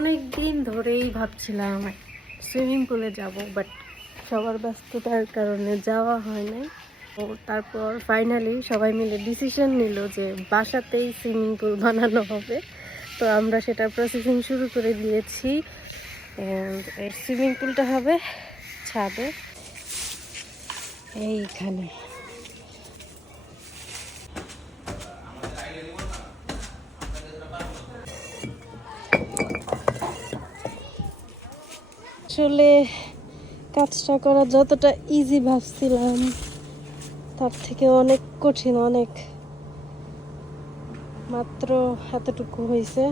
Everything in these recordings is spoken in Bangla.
অনেক দিন ধরেই ভাবছিলাম সুইমিং পুলে যাব বাট সবার ব্যস্ততার কারণে যাওয়া হয় নাই তো তারপর ফাইনালি সবাই মিলে ডিসিশন নিল যে বাসাতেই সুইমিং পুল বানানো হবে। তো আমরা সেটা প্রসেসিং শুরু করে দিয়েছি। সুইমিং পুলটা হবে ছাদে। এইখানে। আসলে কাজটা করা যতটা ইজি ভাবছিলাম, তার থেকে অনেক কঠিন, অনেক। মাত্র এতটুকু হয়েছে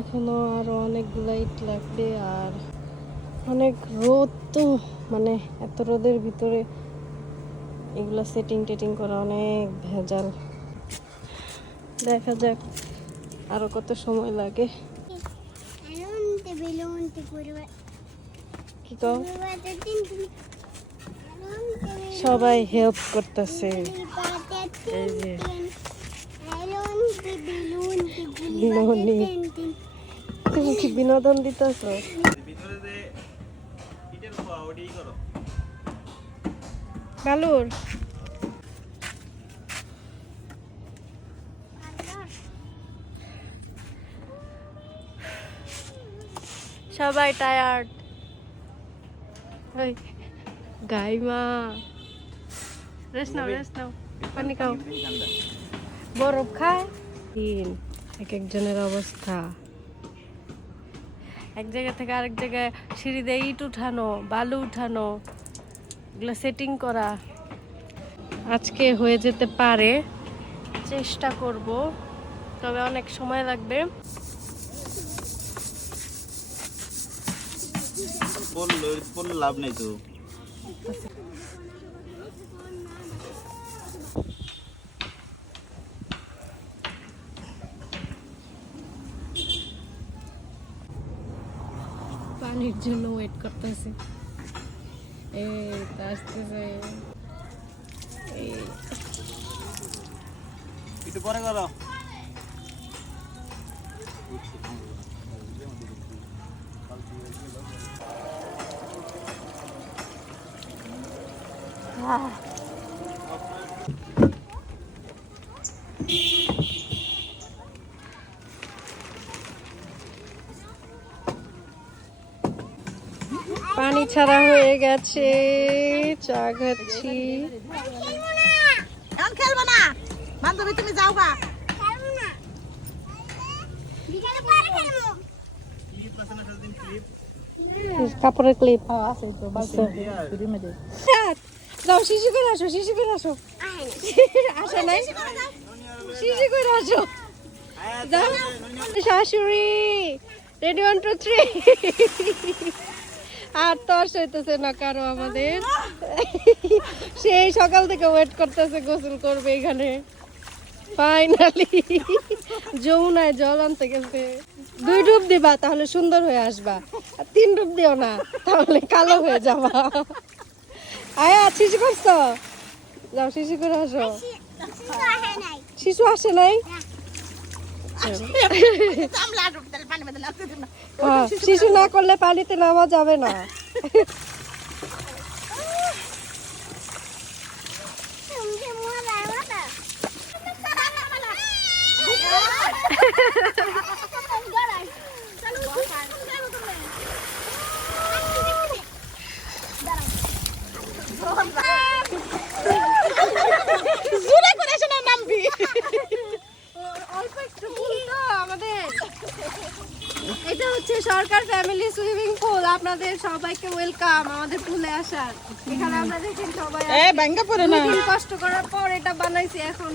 এখনও আরও অনেকগুলো লাইট লাগবে আর অনেক রোদ তো মানে এত রোদের ভিতরে এগুলো সেটিং টেটিং করা অনেক ভেজাল। দেখা যাক আরও কত সময় লাগে. দেখিত সবাই হেল্প করতেছে। তুমি কি বিনোদন দিতেছ? বালুর। সবাই টায়ার্ড ওই গাইমা রেস্ট নাও রেস্ট নাও পানি খাও বরফ খায় তিন এক একজনের অবস্থা। এক জায়গা থেকে আরেক জায়গায় সিঁড়ি দিয়ে ইট উঠানো বালু উঠানো এগুলো সেটিং করা। আজকে হয়ে যেতে পারে। চেষ্টা করব তবে অনেক সময় লাগবে। পড়ল পড়লে লাভ নেই তো। পানির জন্য ওয়েট করতেছি। এই আসতেছে। একটু পরে করো। পানি ছাড়া হয়ে গেছে চা খাচ্ছি। এখন খেলব না। বান্ধবী তুমি যাও কাপড়ের ক্লিপ আছে তো যাও, শিশু করে আসো, শিশু করে আসো। আসা নাই? শিশু করে আসো। যাও, শাশুড়ি রেডি ওয়ান টু থ্রি আর তর্স হইতেছে না কারও আমাদের। সেই সকাল থেকে ওয়েট করতেছে, গোসল করবে এখানে। ফাইনালি যমুনায় জল আনতে গেছে। দুই ডুব দিবা, তাহলে সুন্দর হয়ে আসবা। তিন ডুব দিও না, তাহলে কালো হয়ে যাবা। আয়া শিশু করছ? যাও শিশু করে আসো। শিশু আসে নাই? হ্যাঁ, শিশু না করলে পানিতে নামা যাবে না। মজা মজা। জুড়ে করে এসে না নামবি অল্প একটু ভুল তো আমাদের এটা হচ্ছে সরকার ফ্যামিলি সুইমিং পুল আপনাদের সবাইকে ওয়েলকাম আমাদের পুলে আসার। এখানে আমরা দেখেন সবাই এ ব্যাঙ্গা পড়ে না। কষ্ট করার পর এটা বানাইছি এখন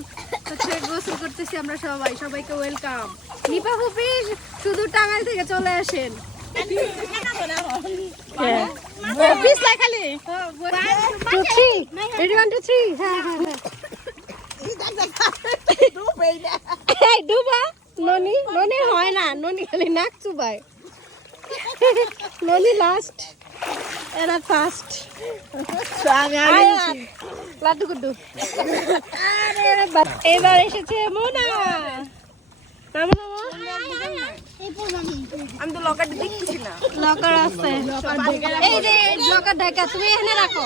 হচ্ছে গোসল করতেছি আমরা সবাই সবাইকে ওয়েলকাম নিপা ফুপি শুধু টাঙ্গাইল থেকে চলে আসেন। লাই খালি? Two three one two three হ্যাঁ হ্যাঁ হ্যাঁ। না ডুবা। ননি ননি হয় না ননি খালি নাক চুবায়। ললি লাস্ট এরা ফার্স্ট আমি লাড্ডু গুড্ডু এবার এসেছে মোনা আমি তো লকার দেখতেছি না। লকার আছে। এই যে লকার ঢাকা তুমি এখানে রাখো।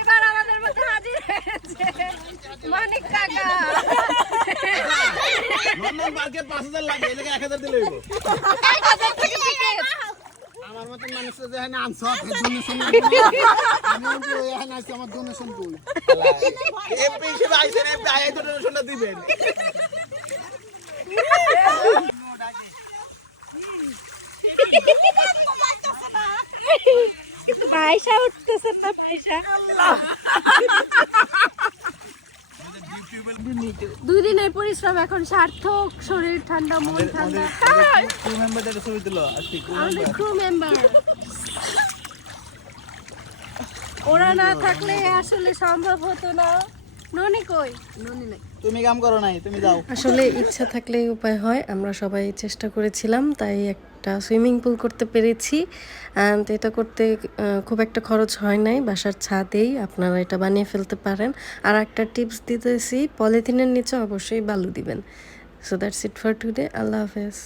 এবার আমাদের মধ্যে হাজির হয়েছে মানিক কাকা। লন্ডন মার্কেট 5000 লাগে এলাকা 1000 দিলে মানুষ যে এখানে আনছ ডোনেশন আমি বলছি, ওই এখানে আসছে আমার ডোনেশন কই এমপি হিসেবে আইসেন এমপি আই তো ডোনেশনটা দিবেন পয়সা উঠতেছে তো পয়সা দুই দিনের পরিশ্রম এখন সার্থক শরীর ঠান্ডা মন ঠান্ডা। ক্রু? মেম্বারদের ছবি তুলো আজকে ক্রু মেম্বার ওরা না থাকলে আসলে সম্ভব হতো না। ননি কই? ননি নাই। তুমি কাম করো নাই তুমি যাও। আসলে ইচ্ছা থাকলে উপায় হয় আমরা সবাই চেষ্টা করেছিলাম তাই একটা সুইমিং পুল করতে পেরেছি। অ্যান্ড এটা করতে খুব একটা খরচ হয় নাই, বাসার ছাদেই আপনারা এটা বানিয়ে ফেলতে পারেন। আর একটা টিপস দিতেছি, পলিথিনের নিচে অবশ্যই বালু দিবেন। So that's it for today আল্লাহ হাফেজ।